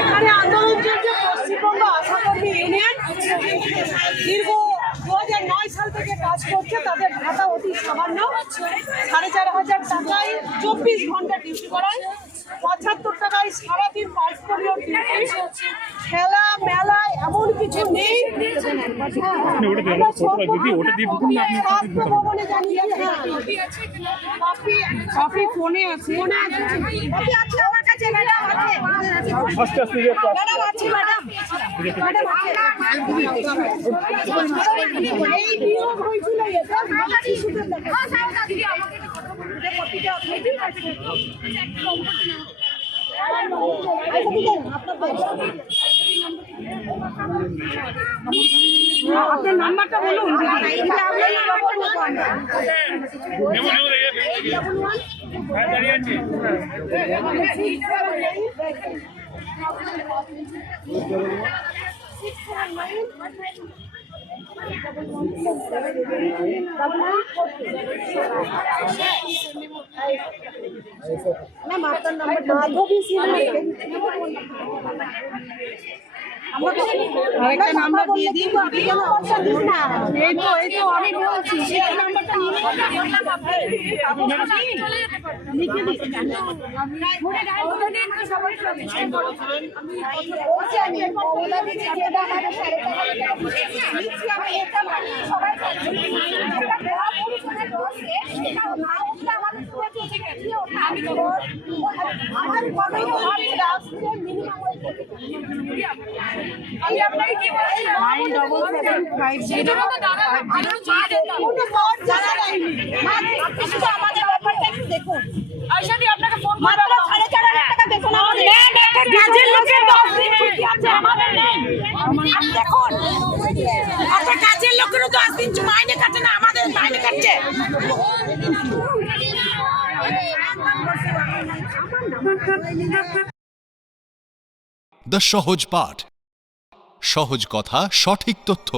এখানে আন্দোলন চলছে পশ্চিমবঙ্গ আশাকর্মী ইউনিয়ন। দীর্ঘ 2009 সাল থেকে কাজ করছে। তাদের ভাতা অতি সামান্য, 4,500 টাকায় 24 ঘন্টা ডিউটি করায়, 75 টাকায় সারাদিন পারস্পরিক ডিউটি। খেলা মেলা এমন কিছু নেই। স্বাস্থ্য ভবনে জানিয়েছি, কপি ফোনে আছে, কপি আছে আমার কাছে, ম্যাডাম আছে, আস্তে আস্তে ম্যাডাম আছে, ম্যাডাম এই নিয়োগ হয়েছিল এটা ভাবছি শুধু দেখে কপিটা আপনার নাম্বারটা বলুন। আরেকটা নাম্বার দিয়ে দিই, এই তো আমি বলছি সেই নাম্বারটা লিখে দিচ্ছি। দেখুন আপনাকে ফোন মাত্র 4,500 টাকা দেখুন আমাদের কাজের লোকের 10 দিন ছুটি আছে, আমাদের নেই। দেখুন আপনার কাজের লোকেরও 10 দিন মাইনে কাটে না, আমাদের মাইনে কাটছে। দ্য সহজ পাঠ, সহজ কথা, সঠিক তথ্য।